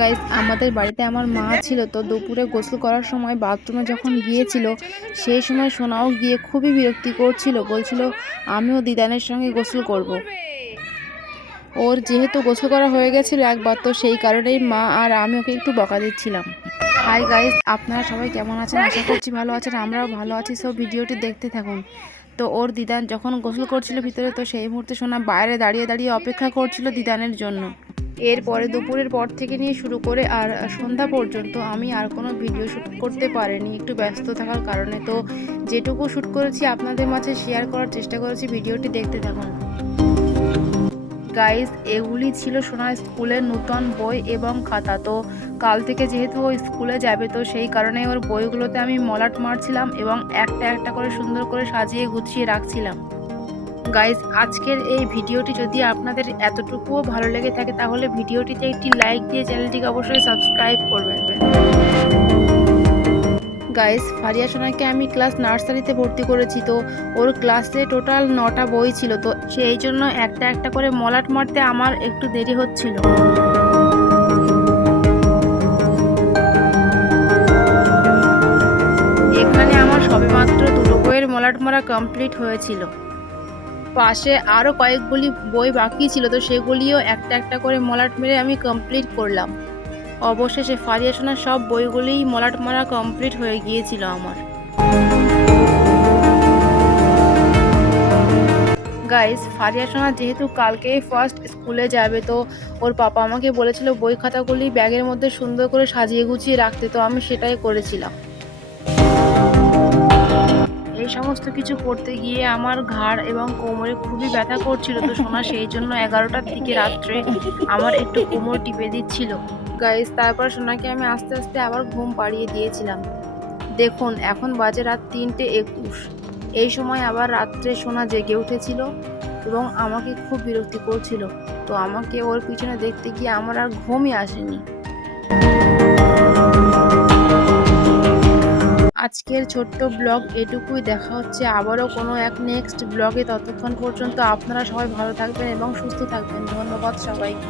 Guys আমাদের বাড়িতে আমার মা ছিল তো দুপুরে গোসল করার সময় বাথরুমে যখন গিয়েছিল, সেই সময় সোনাও গিয়ে খুবই বিরক্তি করছিল বলছিল, আমিও দিদানের সঙ্গে গোসল করব। ওর যেহেতু গোসল করা হয়ে গেছিল একবার, তো সেই কারণেই মা আর আমি ওকে একটু বকা দিচ্ছিলাম। হাই গাইস আপনারা সবাই কেমন আছেন? আশা করছি ভালো আছেন, আমরাও ভালো আছি সব ভিডিওটি দেখতে থাকুন। তো ওর দিদান যখন গোসল করছিল ভিতরে, তো সেই মুহূর্তে সোনা বাইরে দাঁড়িয়ে দাঁড়িয়ে অপেক্ষা করছিল দিদানের জন্য। এরপরে দুপুরের পর থেকে নিয়ে শুরু করে আর সন্ধ্যা পর্যন্ত আমি আর কোনো ভিডিও শ্যুট করতে পারিনি। একটু ব্যস্ত থাকার কারণে তো যেটুকু শ্যুট করেছি আপনাদের মাঝে শেয়ার করার চেষ্টা করেছি ভিডিওটি দেখতে থাকুন। গাইস, এগুলি ছিল সোনার স্কুলের নূতন বই এবং খাতা। তো কাল থেকে যেহেতু ও স্কুলে যাবে, তো সেই কারণে ওর বইগুলোতে আমি মলাট মারছিলাম এবং একটা একটা করে সুন্দর করে সাজিয়ে গুছিয়ে রাখছিলাম। গাইস আজকের এই ভিডিওটি যদি আপনাদের এতটুকুও ভালো লেগে থাকে, তাহলে ভিডিওটিতে একটি লাইক দিয়ে চ্যানেলটিকে অবশ্যই সাবস্ক্রাইব করবেন গাইস ফারিয়া সোনাকে আমি ক্লাস নার্সারিতে ভর্তি করেছি, তো ওর ক্লাসে টোটাল নটা বই ছিল, তো সেই জন্য একটা একটা করে মলাট মারতে আমার একটু দেরি হচ্ছিল। এখানে আমার সবেমাত্র দুটো বইয়ের মলাট মারা কমপ্লিট হয়েছিল। পাশে আরও কয়েকগুলি বই বাকি ছিল, তো সেগুলিও একটা একটা করে মলাট মেরে আমি কমপ্লিট করলাম। অবশেষে ফারিয়া শোনার সব বইগুলিই মলাট মারা কমপ্লিট হয়ে গিয়েছিল আমার। গাইস ফারিয়া সোনা যেহেতু কালকেই ফার্স্ট স্কুলে যাবে, তো ওর পাপা আমাকে বলেছিল বই খাতাগুলি ব্যাগের মধ্যে সুন্দর করে সাজিয়ে গুছিয়ে রাখতে, তো আমি সেটাই করেছিলাম। সমস্ত কিছু করতে গিয়ে আমার ঘাড় এবং কোমরে খুবই ব্যথা করছিল তো সোনা সেই জন্য এগারোটার দিকে রাত্রে আমার একটু কোমর টিপে দিচ্ছিল। গাইস তারপর সোনাকে আমি আস্তে আস্তে আবার ঘুম পাড়িয়ে দিয়েছিলাম। দেখুন, এখন বাজে রাত তিনটে একুশ। এই সময় আবার রাত্রে সোনা জেগে উঠেছিল এবং আমাকে খুব বিরক্তি করছিল। তো আমাকে ওর পিছনে দেখতে গিয়ে আমার আর ঘুমই আসেনি। আজকের ছোট্ট ব্লগ এটুকুই। দেখা হচ্ছে আবারও কোনো এক নেক্সট ব্লগে। ততক্ষণ পর্যন্ত আপনারা সবাই ভালো থাকবেন এবং সুস্থ থাকবেন। ধন্যবাদ সবাইকে।